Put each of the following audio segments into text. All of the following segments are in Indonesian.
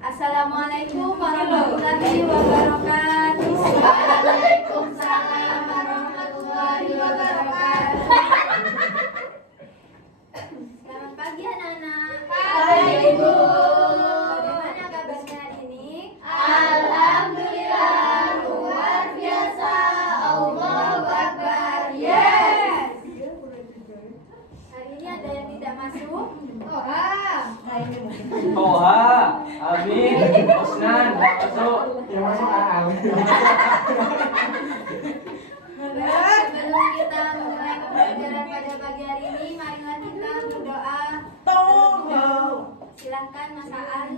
Assalamualaikum warahmatullahi wabarakatuh. Waalaikumsalam warahmatullahi wabarakatuh. Selamat pagi anak-anak. Pagi, Ibu. Bagaimana kabarnya hari ini? Alhamdulillah, luar biasa. Allahu Akbar. Yes. Hari ini ada yang tidak masuk? Toha, Amin, Osnan, masuk. Yang masuk Aal. Sebelum kita mulai pembelajaran pada pagi hari ini, marilah kita berdoa. Silahkan Mas Aan.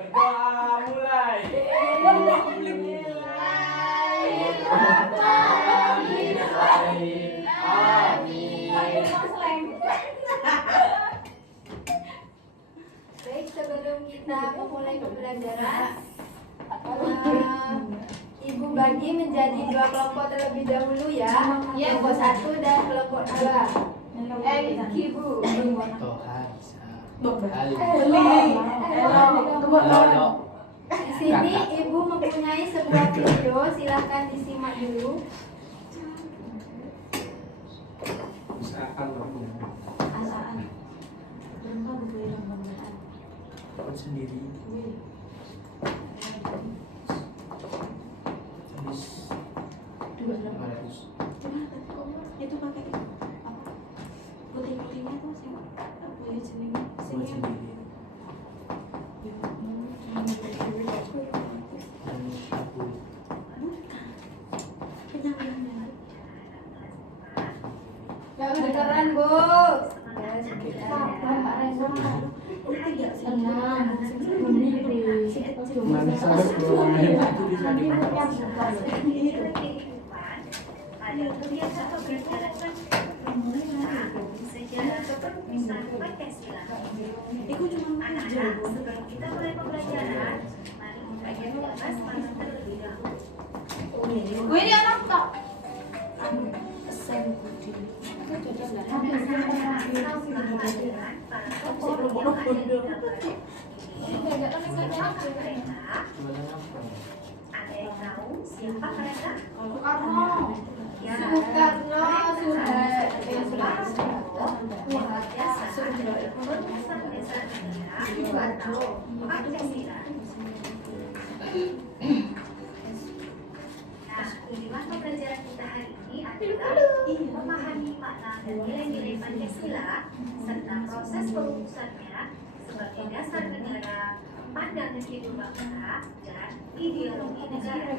Berdoa mulai. Baik, sebelum kita memulai pembelajaran, Ibu bagi menjadi dua kelompok terlebih dahulu ya. Kelompok 1 dan kelompok 2. Ibu. Toha bisa. Di sini Ibu mempunyai sebuah video, silahkan disimak dulu. Usahakan sendiri. Habis 500. Itu pakai apa? Putih-putihnya tuh saya boleh jenengnya. Buat sendiri. Dan aku Beneran, Bu. manis harus keluar itu bisa dimakan. Ada kebiasaan berdasarkan sejarah kepengurusan Pancasila. Anak-anak, sebelum kita mulai pembelajaran, mari kita bahas mana terlebih dahulu. Gue ini anak tak. Ada yang tahu siapa mereka? Soekarno. Ya, Soekarno sudah Pancasila. Nah, tujuan pembelajaran kita hari ini adalah memahami makna dan nilai-nilai Pancasila serta proses perumusannya sebagai dasar negara, pandangan hidup bangsa, dan ideologi negara.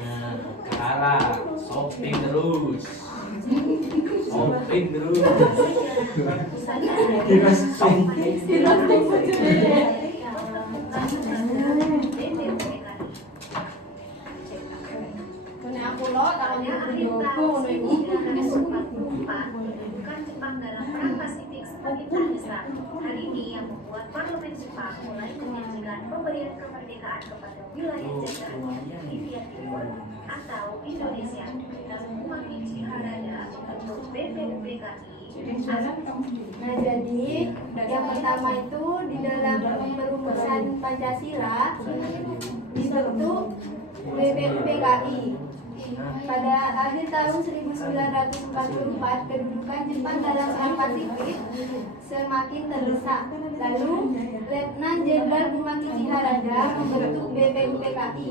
Nah, ke arah shopping terus. Shopping terus. aku lo kalau Pada akhir tahun 1944 mendudukan Jepang dalam Perang Pasifik sebagai terbesar. Hal ini yang membuat Parlemen Jepang mulai menjanjikan pemberian kemerdekaan kepada wilayah jajahannya Hindia Timur atau Indonesia dan mengumumkan Harada untuk BPUPKI. Nah, jadi yang pertama itu di dalam perumusan Pancasila dibentuk BPUPKI. Pada akhir tahun 1944, kedudukan Jepang dalam Perang Pasifik semakin terdesak. Lalu, Letnan Jenderal Bumaki Harada membentuk BPUPKI.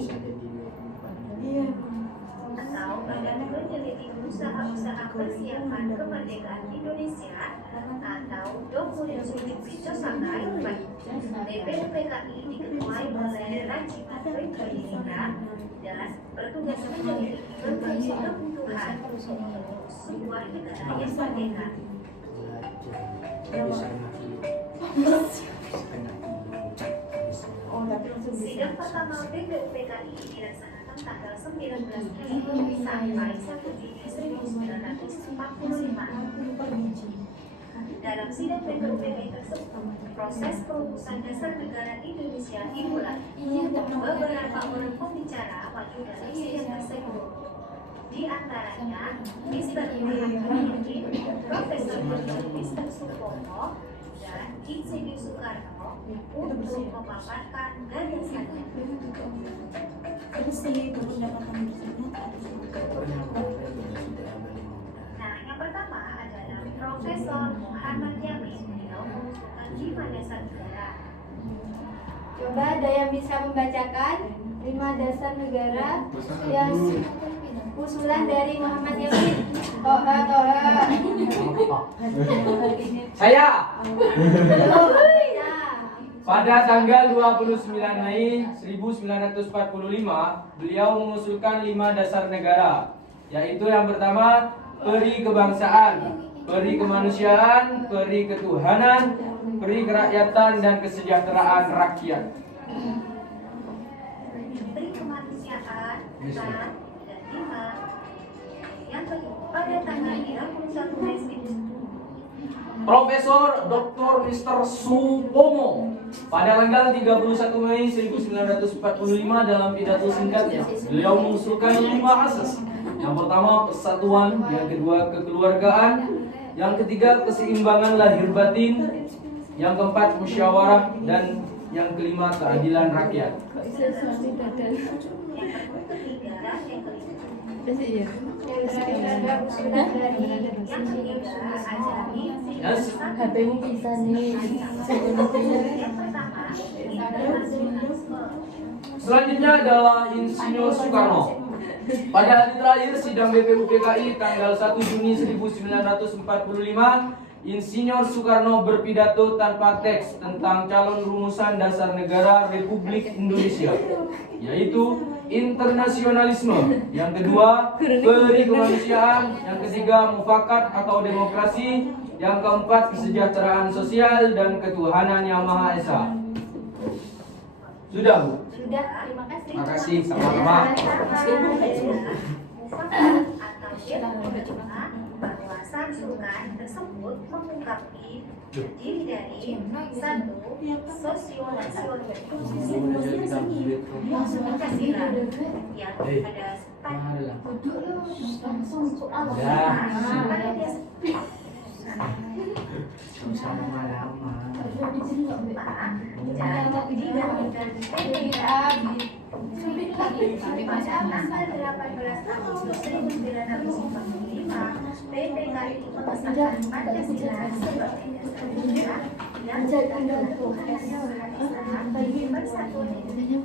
Atau Badan Penyelidik Usaha-usaha Persiapan Kemerdekaan Indonesia atau Dokumentation Sakai. BPUPKI diketuai oleh Rajiv Abdul dan bertugas menyelidiki berbagai kebutuhan untuk sebuah negara yang merdeka. Sidang pertama BPUPKI dilaksanakan tanggal 19 Juli sampai 1 Juni 1945. Dalam dalam sidang PPUPB tersebut, proses perumusan dasar negara Indonesia dimulai. Beberapa orang pembicara maju dalam sidang tersebut. Di antaranya, Mr. Muhammad Profesor Dr. Mr. Supomo, dan Insinyur Soekarno untuk memaparkan gagasannya. Nah, yang pertama adalah Profesor Muhammad Yamin. Beliau mengusulkan 5 dasar negara. Coba ada yang bisa membacakan 5 dasar negara yang usulan dari Muhammad Yamin. Toha. Saya Ya. pada tanggal 29 Mei 1945 beliau mengusulkan 5 dasar negara, yaitu yang pertama peri kebangsaan, peri kemanusiaan, peri ketuhanan, peri kerakyatan dan kesejahteraan rakyat. Peri kemanusiaan, 4 dan 5. Yang kedua, pada tanggal 31 Mei 1945 Profesor Dr. Mr. Supomo pada tanggal 31 Mei 1945 dalam pidato singkatnya beliau mengusulkan 5 asas. Yang pertama persatuan, yang kedua kekeluargaan, yang ketiga keseimbangan lahir batin, yang keempat musyawarah, dan yang kelima keadilan rakyat. HP-mu bisa nih. Selanjutnya adalah Insinyur Soekarno. Pada hari terakhir sidang BPUPKI tanggal 1 Juni 1945, Insinyur Soekarno berpidato tanpa teks tentang calon rumusan dasar negara Republik Indonesia, yaitu internasionalisme, yang kedua peri kemanusiaan, yang ketiga mufakat atau demokrasi, yang keempat kesejahteraan sosial dan ketuhanan yang Maha Esa. Sudah, Bu? Sudah, terima kasih. Terima kasih, sama-sama. Bahwa santunan tersebut mengungkapi terdiri dari 1. Sosio-nasional Pancasila yang ada pada tanggal 18 Agustus 1945, PPKI mengesahkan Pancasila sebagai dasar negara yang bagi persatuan Indonesia.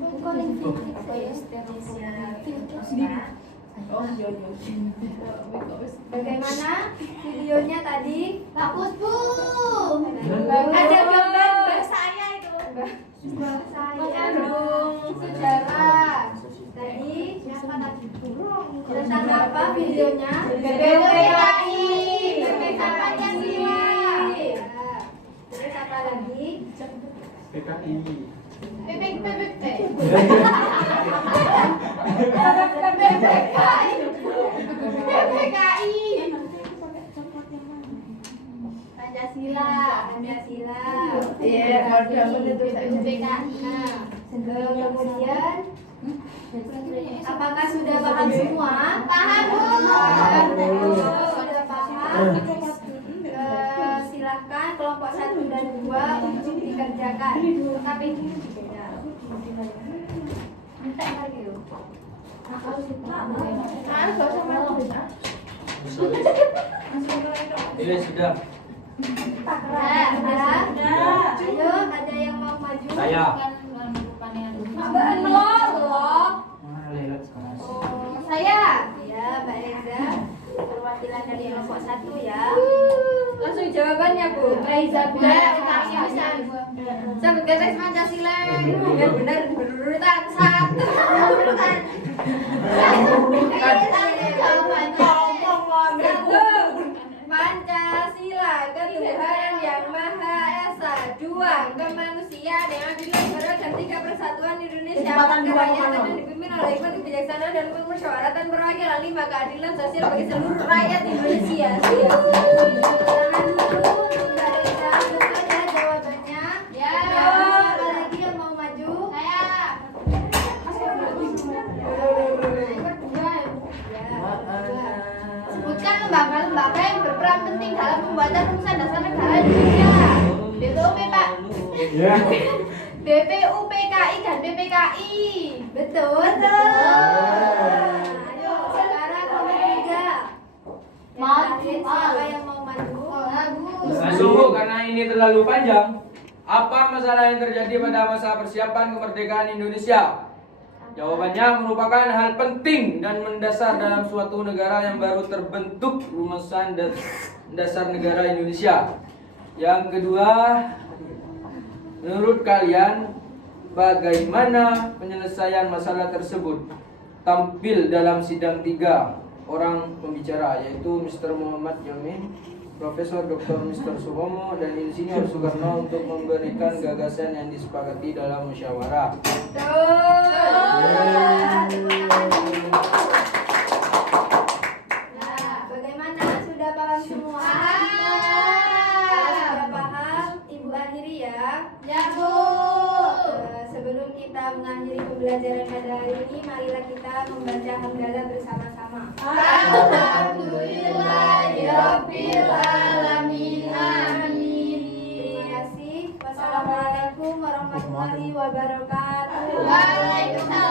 Bagaimana videonya tadi? Bagus, Bu. Ada gambar saya itu. Mengandung sejarah. Tadi tentang apa videonya? PPKI. Pancasila. Terus apa lagi? PKI. Pancasila. Iya, kalau menutup PPKI. Kemudian apakah sudah paham semua? Paham, Bu. Sudah paham? Silakan kelompok 1 dan 2 untuk dikerjakan. Tapi Iya, sudah. Ayo, ada yang mau maju? Saya. Saya. Ya, Mbak Reza. Perwakilan dari kelompok 1 ya. Langsung jawabannya, Bu. Reza sebutkan teks Pancasila dengan benar berurutan 1. Berurutan. Pancasila, ketuhanan yang Maha Esa. 2. Kemanusiaan yang adil, beradab, dan 3. Persatuan Indonesia. 4. Kerakyatan yang dipimpin oleh hikmat, kebijaksanaan, dan permusyawaratan perwakilan. 5. Keadilan sosial bagi seluruh rakyat Indonesia. Tangan dulu, Mbak Reza. lembaga-lembaga yang berperan penting dalam pembuatan rumusan dasar negara Indonesia. BPUP, Pak. Ya. BPUPKI dan BPKI. Betul. Ayo, sekarang nomor 3. Maju. Siapa yang mau maju? Nah, sungguh karena ini terlalu panjang. Apa masalah yang terjadi pada masa persiapan kemerdekaan Indonesia? Jawabannya merupakan hal penting dan mendasar dalam suatu negara yang baru terbentuk, rumusan dasar negara Indonesia. Yang kedua, menurut kalian bagaimana penyelesaian masalah tersebut? Tampil dalam sidang 3 orang pembicara, yaitu Mr. Muhammad Yamin, Profesor Dr. Mr. Suhomo, dan Insinyur Soekarno untuk memberikan gagasan yang disepakati dalam musyawarah. Nah, bagaimana? Sudah paham semua? Sudah paham? Ibu akhiri ya. Ya, Bu. Sebelum kita mengakhiri pembelajaran pada hari ini, marilah kita membaca hamdalah bersama-sama. Alhamdulillahirabbil alamin. Amin. Terima kasih. Wassalamualaikum warahmatullahi wabarakatuh. Waalaikumsalam.